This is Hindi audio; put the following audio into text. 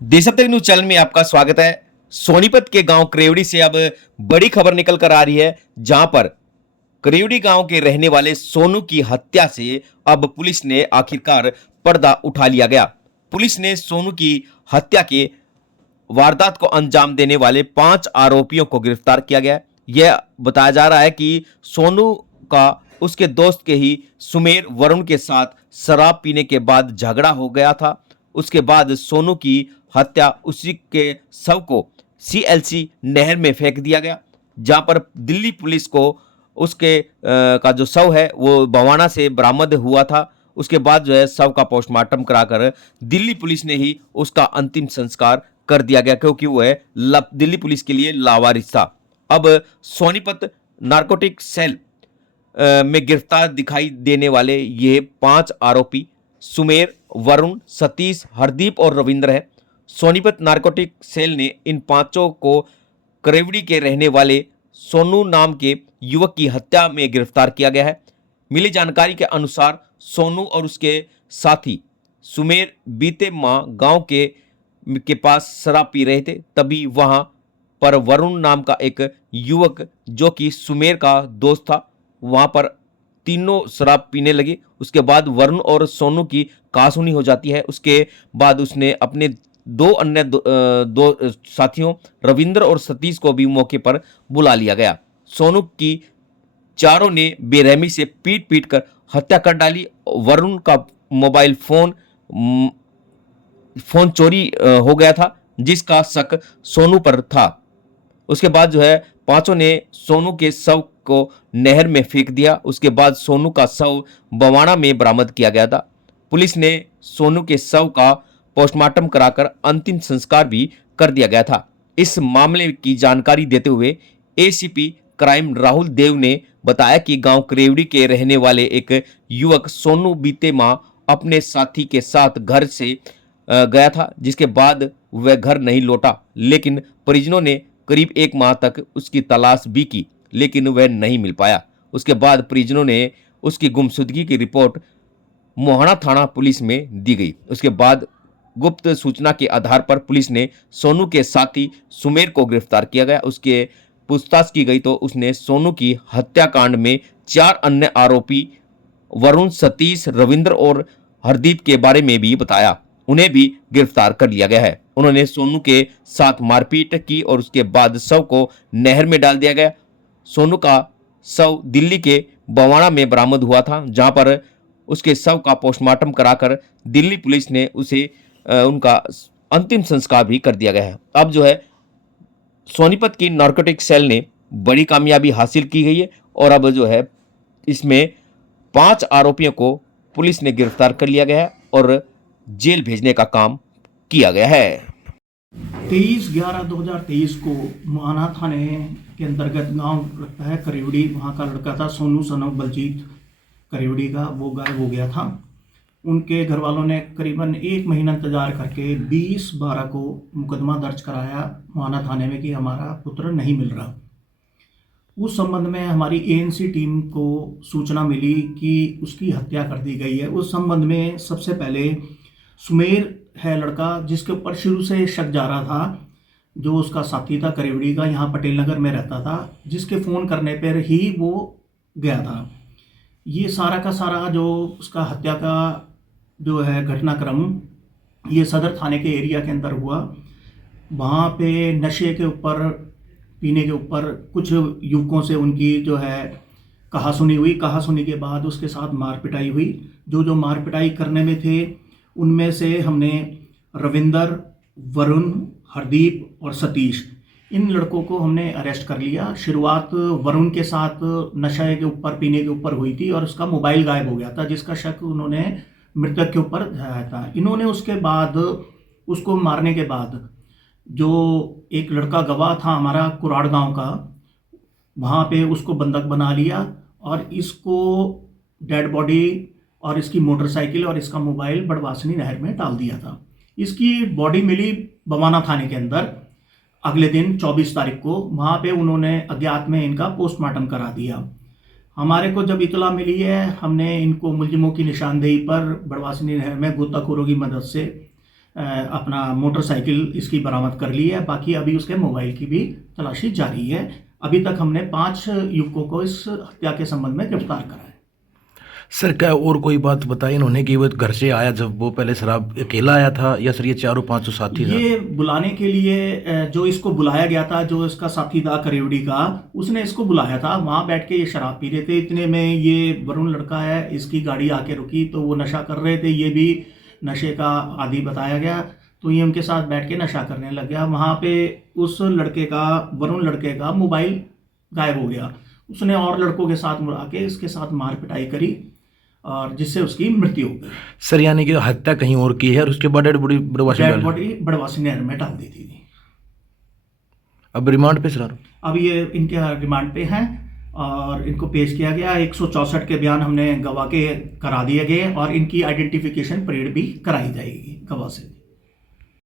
देश अब तक न्यूज चैनल में आपका स्वागत है। सोनीपत के गांव करेवड़ी से अब बड़ी खबर निकल कर आ रही है, जहां पर करेवड़ी गांव के रहने वाले सोनू की हत्या से अब पुलिस ने आखिरकार पर्दा उठा लिया गया। पुलिस ने सोनू की हत्या के वारदात को अंजाम देने वाले 5 आरोपियों को गिरफ्तार किया गया है। यह बताया जा रहा है कि सोनू का उसके दोस्त के ही सुमेर वरुण के साथ शराब पीने के बाद झगड़ा हो गया था। उसके बाद सोनू की हत्या, उसी के शव को सीएलसी नहर में फेंक दिया गया, जहां पर दिल्ली पुलिस को उसके का जो शव है वो बवाना से बरामद हुआ था। उसके बाद जो है शव का पोस्टमार्टम कराकर दिल्ली पुलिस ने ही उसका अंतिम संस्कार कर दिया गया, क्योंकि वो है दिल्ली पुलिस के लिए लावारिस था। अब सोनीपत नारकोटिक सेल में गिरफ्तार दिखाई देने वाले ये 5 आरोपी सुमेर, वरुण, सतीश, हरदीप और रविंद्र हैं। सोनीपत नारकोटिक सेल ने इन पांचों को करेवड़ी के रहने वाले सोनू नाम के युवक की हत्या में गिरफ्तार किया गया है। मिली जानकारी के अनुसार सोनू और उसके साथी सुमेर बीते माह गांव के पास शराब पी रहे थे, तभी वहां पर वरुण नाम का एक युवक जो कि सुमेर का दोस्त था, वहां पर तीनों शराब पीने लगे। उसके बाद वरुण और सोनू की कहासुनी हो जाती है। उसके बाद उसने अपने दो अन्य दो साथियों रविंद्र और सतीश को भी मौके पर बुला लिया गया। सोनू की चारों ने बेरहमी से पीट पीट कर हत्या कर डाली। वरुण का मोबाइल फोन चोरी हो गया था, जिसका शक सोनू पर था। उसके बाद जो है पांचों ने सोनू के शव को नहर में फेंक दिया। उसके बाद सोनू का शव बवाना में बरामद किया गया था। पुलिस ने सोनू के शव का पोस्टमार्टम कराकर अंतिम संस्कार भी कर दिया गया था। इस मामले की जानकारी देते हुए एसीपी क्राइम राहुल देव ने बताया कि गांव करेवड़ी के रहने वाले एक युवक सोनू बीते माह अपने साथी के साथ घर से गया था, जिसके बाद वह घर नहीं लौटा। लेकिन परिजनों ने करीब 1 माह तक उसकी तलाश भी की, लेकिन वह नहीं मिल पाया। उसके बाद परिजनों ने उसकी गुमशुदगी की रिपोर्ट मोहाना थाना पुलिस में दी गई। उसके बाद गुप्त सूचना के आधार पर पुलिस ने सोनू के साथी सुमेर को गिरफ्तार किया गया। उसके पूछताछ की गई तो उसने सोनू की हत्याकांड में 4 अन्य आरोपी वरुण, सतीश, रविंद्र और हरदीप के बारे में भी बताया। उन्हें भी गिरफ्तार कर लिया गया है। उन्होंने सोनू के साथ मारपीट की और उसके बाद शव को नहर में डाल दिया गया। सोनू का शव दिल्ली के बवाना में बरामद हुआ था, जहां पर उसके शव का पोस्टमार्टम कराकर दिल्ली पुलिस ने उसे उनका अंतिम संस्कार भी कर दिया गया है। अब जो है सोनीपत की नारकोटिक सेल ने बड़ी कामयाबी हासिल की गई है और अब जो है इसमें 5 आरोपियों को पुलिस ने गिरफ्तार कर लिया गया है और जेल भेजने का काम किया गया है। 23/11/2023 को मुहाना थाने के अंतर्गत गांव लगता है करेवड़ी, वहां का लड़का था सोनू सन ऑफ बलजीत करेवड़ी का, वो गायब हो गया था। उनके घर वालों ने करीबन 1 महीना इंतजार करके 20/12 को मुकदमा दर्ज कराया मुहाना थाने में कि हमारा पुत्र नहीं मिल रहा। उस संबंध में हमारी एएनसी टीम को सूचना मिली कि उसकी हत्या कर दी गई है। उस संबंध में सबसे पहले सुमेर है लड़का, जिसके ऊपर शुरू से शक जा रहा था, जो उसका साथी था करेवड़ी का, यहाँ पटेल नगर में रहता था, जिसके फ़ोन करने पर ही वो गया था। ये सारा का सारा जो उसका हत्या का जो है घटनाक्रम, ये सदर थाने के एरिया के अंदर हुआ। वहाँ पे नशे के ऊपर, पीने के ऊपर कुछ युवकों से उनकी जो है कहासुनी हुई। कहासुनी के बाद उसके साथ मार पिटाई हुई। जो मार पिटाई करने में थे उनमें से हमने रविंदर, वरुण, हरदीप और सतीश, इन लड़कों को हमने अरेस्ट कर लिया। शुरुआत वरुण के साथ नशे के ऊपर, पीने के ऊपर हुई थी और उसका मोबाइल गायब हो गया था, जिसका शक उन्होंने मृतक के ऊपर दिखाया था। इन्होंने उसके बाद उसको मारने के बाद जो एक लड़का गवाह था हमारा कुराड़ गांव का, वहाँ पे उसको बंधक बना लिया और इसको डेड बॉडी और इसकी मोटरसाइकिल और इसका मोबाइल बड़वासनी नहर में डाल दिया था। इसकी बॉडी मिली बवाना थाने के अंदर अगले दिन 24 तारीख को। वहाँ पे उन्होंने अज्ञात में इनका पोस्टमार्टम करा दिया। हमारे को जब इतला मिली है, हमने इनको मुलजिमों की निशानदेही पर बड़वासनी नहर में गोताखोरों की मदद से अपना मोटरसाइकिल इसकी बरामद कर ली है। बाकी अभी उसके मोबाइल की भी तलाशी जारी है। अभी तक हमने 5 युवकों को इस हत्या के संबंध में गिरफ्तार करा है। सर क्या और कोई बात बताई इन्होंने कि वो घर से आया जब वो पहले शराब अकेला आया था या सर ये 4-5 साथी था? ये बुलाने के लिए जो इसको बुलाया गया था, जो इसका साथी था करेवड़ी का, उसने इसको बुलाया था। वहाँ बैठ के ये शराब पी रहे थे। इतने में ये वरुण लड़का है, इसकी गाड़ी आके रुकी तो वो नशा कर रहे थे। ये भी नशे का आदी बताया गया तो ये उनके साथ बैठ के नशा करने लग गया। वहाँ पे उस लड़के का, वरुण लड़के का मोबाइल गायब हो गया। उसने और लड़कों के साथ मिला के इसके साथ मार पिटाई करी और जिससे उसकी मृत्यु हो गई। सर यानी कि हत्या कहीं और की है और उसके बाद डेड बॉडी बड़वासी नहर में डाल दी थी। अब रिमांड पे सर? अब ये इनके रिमांड पे हैं और इनको पेश किया गया। 164 के बयान हमने गवाह के करा दिए गए और इनकी आइडेंटिफिकेशन परेड भी कराई जाएगी गवाह से।